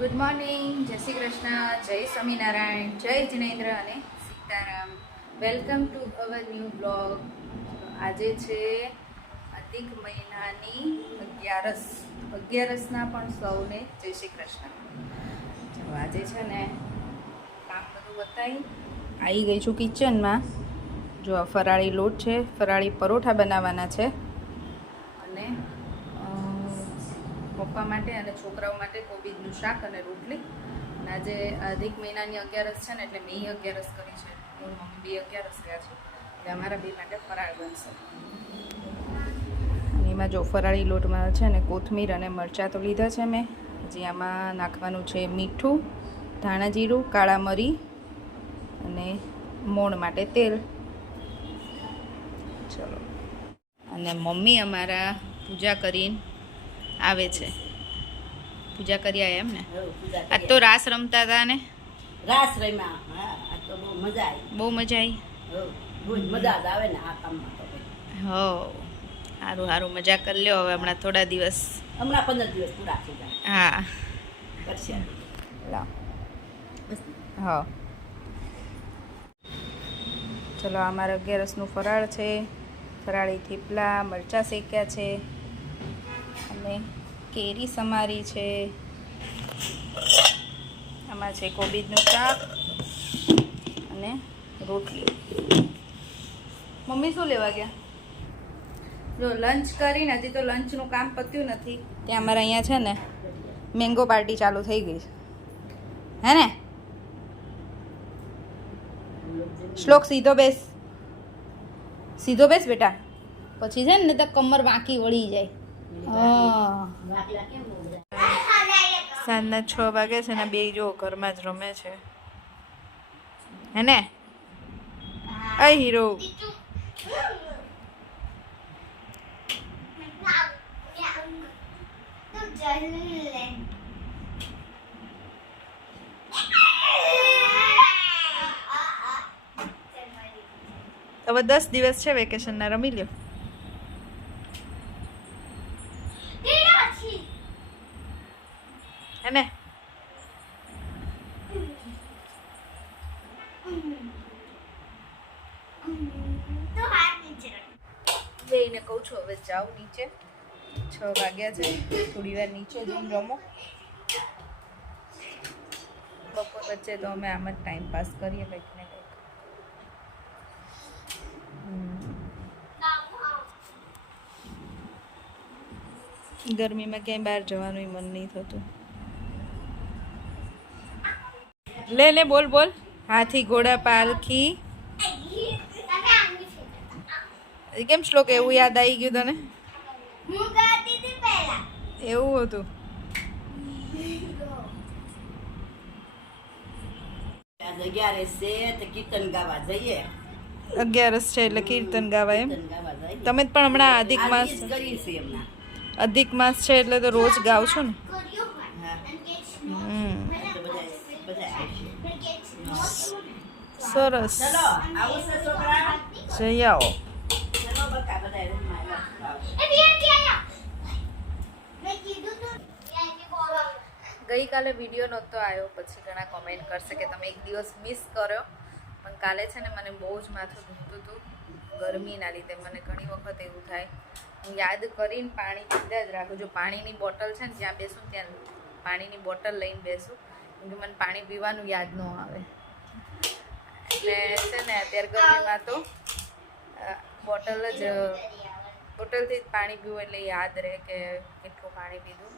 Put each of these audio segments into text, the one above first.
Good morning, જય શ્રી કૃષ્ણ, જય સ્વામિનારાયણ, જય જિનેન્દ્ર અને Sitaram. Welcome to our new blog. આજે છે અધિક મહિનાની 11. પણ સૌને જય શ્રી કૃષ્ણ. ચલો આજે છે ને કામ બધું બતાવી આવી ગઈ છું કિચનમાં. જો આ ફરાળી લોટ છે, ફરાળી પરોઠા બનાવવાના છે અને પપ્પા માટે અને છોકરાઓ માટે કોબીજનું શાક અને રોટલી. અને આજે અધિક મહિનાની 11 છે ને એટલે મેં 11 કરી છે. હું મમ્મી 11 ગયા છે એટલે અમારા બે માટે ફરાળ બનશે. અને એમાં જો ફરાળી લોટમાં છે ને કોથમીર અને મરચાં તો લીધા છે મેં. હજી આમાં નાખવાનું છે મીઠું, ધાણા જીરું, કાળા મરી અને મોણ માટે તેલ. ચલો. અને મમ્મી અમારા પૂજા કરીને આવે છે. પૂજા કરી આવ્યા એમ ને? આજ તો રાસ રમતા હતા ને? રાસ રમ્યા. હા, આ તો બહુ મજા આવી. બહુ મજા આવી. બહુ મજા જ આવે ને આ કામમાં તો. હો, સારું સારું, મજા કરી લ્યો. હવે હમણાં થોડા દિવસ, હમણાં 15 દિવસ પૂરા થઈ જાય. હા કરશે. લાવ. હા, ચલો. અમારા 11નું ફરાળ છે. ફરાળી થેપલા, મરચાં શેક્યા છે અને કેરી સમારી છે. આમાં છે કોબીજનું શાક અને રોટલી. મમ્મી શું લેવા ગયા? જો લંચ કરીને, હજી તો લંચનું કામ પત્યું નથી ત્યાં અમારે અહીંયા છે ને મેંગો પાર્ટી ચાલુ થઈ ગઈ છે. હે ને શ્લોક? સીધો બેસ, સીધો બેસ બેટા. પછી છે ને તો કમર વાંકી વળી જાય. સાંજના 6 વાગે છે ને બે જો ઘરમાં જ રમે છે. હે ને? અય હીરો. હવે 10 દિવસ છે વેકેશનના, રમી લ્યો. હે ને? બેને કહું છું હવે જાઓ નીચે. 6 વાગ્યા છે, થોડી વાર નીચે જઈને રમો. બપોર વચ્ચે તો અમે આમ જ ટાઈમ પાસ કરીએ કંઈક ને કંઈક. ગરમીમાં ક્યાંય બહાર જવાનું મન નહીં થતું. લે લે, બોલ બોલ. હાથી ઘોડા પાલખી. કેમ શ્લોક એવું યાદ આવી ગયું તને? એવું હતું? 11 છે તો કીર્તન ગાવા જઈએ. 11 છે એટલે કીર્તન ગાવા એમ? કીર્તન ગાવા જઈએ. તમે પણ હમણાં અધિક માસ, કરીએ છીએ હમણાં. અધિક માસ છે એટલે તો રોજ ગાવ છો ને? હા. તો બધા આવશે. સરસ. ચલો, આવું છે છોકરા? જઈ આવો. ચલો બકા, બધા રમવા આવો. ગઈકાલે વિડીયો નહોતો આવ્યો, પછી ઘણા કોમેન્ટ કરશે કે તમે એક દિવસ મિસ કર્યો. પણ કાલે છે ને મને બહુ જ માથું દુખતું હતું ગરમીના લીધે. મને ઘણી વખત એવું થાય, હું યાદ કરીને પાણી પીધા જ રાખું. જો પાણીની બોટલ છે ને જ્યાં બેસું ત્યાં પાણીની બોટલ લઈને બેસું, કેમ કે મને પાણી પીવાનું યાદ ન આવે. એટલે છે ને અત્યારે ગરમીમાં તો બોટલથી જ પાણી પીવું એટલે યાદ રહે કે કેટલું પાણી પીધું.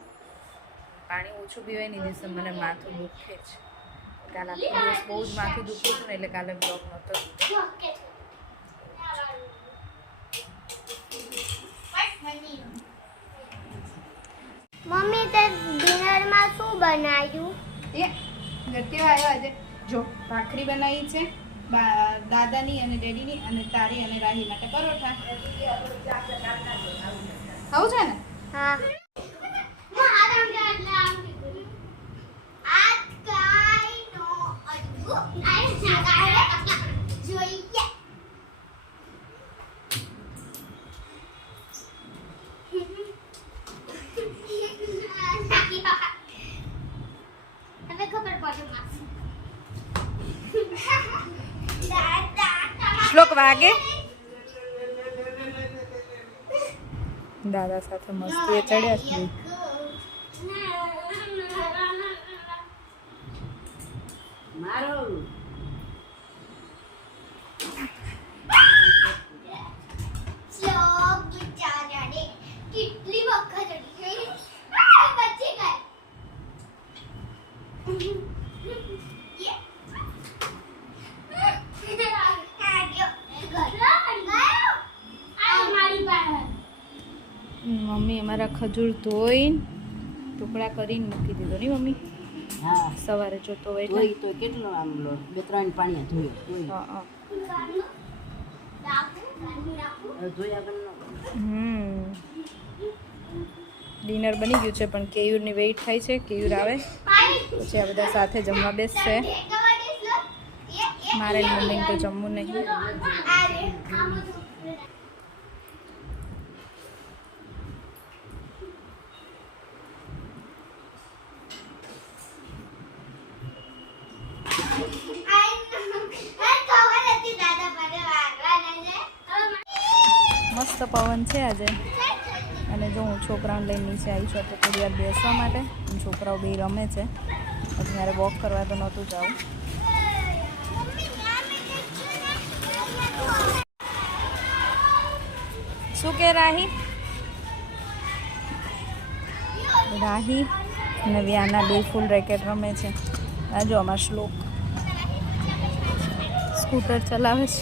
પાણી ઓછું પીવાય નહીં દિવસે મને માથું દુખે જ. કાલે આખો દિવસ બહુ જ માથું દુખતું હતું ને એટલે કાલે બ્લોગ નહોતો. મમ્મી, તે ડિનરમાં શું બનાવ્યું? એ ગત્યો આવ્યો આજે. જો ભાખરી બનાવી છે દાદાની અને ડેડીની, અને તારી અને રાહી માટે પરોઠા. ખાવું છે ને? હા. જોઈએ. ખબર પડે માસી. શ્લોક વાગે દાદા સાથે મસ્તીએ ચડ્યા છે મારો શ્લોક બિચારાને કેટલી વખત ચડી બચી ગઈ. મમ્મી અમારા ખજૂર ધોઈને ટુકડા કરીને મૂકી દીધો નહીં મમ્મી હા સવારે જોતો હોય એટલે ધોઈ તો કેટલો આમ લો 2-3 પાણી ધોયો હા હા ધોયા વગર ન ડિનર બની ગયું છે પણ કેયુરની વેઇટ થાય છે કેયુર આવે પછી આ બધા સાથે જમવા બેસશે મારે ને મમ્મીને તો જમવું નહીં મસ્ત પવન છે આજે અને જો હું છોકરાઓને લઈને નીચે આવી છું તો થોડી વાર બેસવા માટે અને છોકરાઓ બે રમે છે પછી મારે વોક કરવા તો નહોતું જવું શું કે રાહી અને વ્યાના બે ફૂલ રેકેટ રમે છે આ જો અમારો શ્લોક સ્કૂટર ચલાવે છે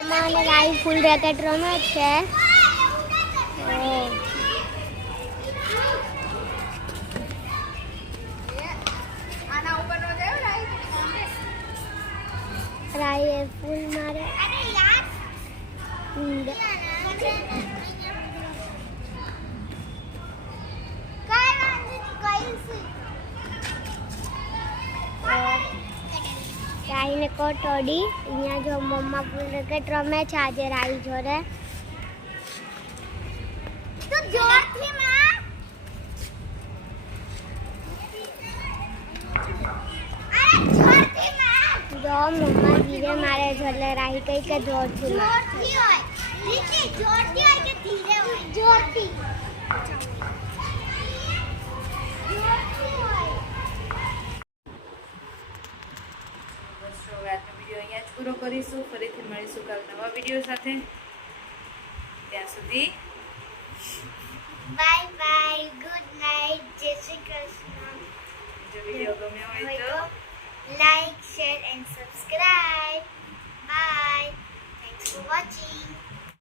મને લાઈવ ફૂલ રેકેટ રમે છે. રાઈએ ફૂલ મારે રાઈને કોટોડી અહીંયા જો મમ્મા ફૂલ રેકેટ રમે છે આજે રાઈ જોડે તો જોરથી માં અરે જોરથી માં જો મમ્મા ધીરે મારે એટલે રાઈ કઈ કે જોરથી હોય નીચે જોરથી હોય કે ધીરે હોય જોરથી પૂરો કરીશું ફરીથી મળીશું કાલ નવા વિડીયો સાથે ત્યાં સુધી બાય બાય ગુડ નાઇટ જય શ્રી કૃષ્ણ જો વિડીયો ગમ્યો હોય તો like share and subscribe bye thanks for watching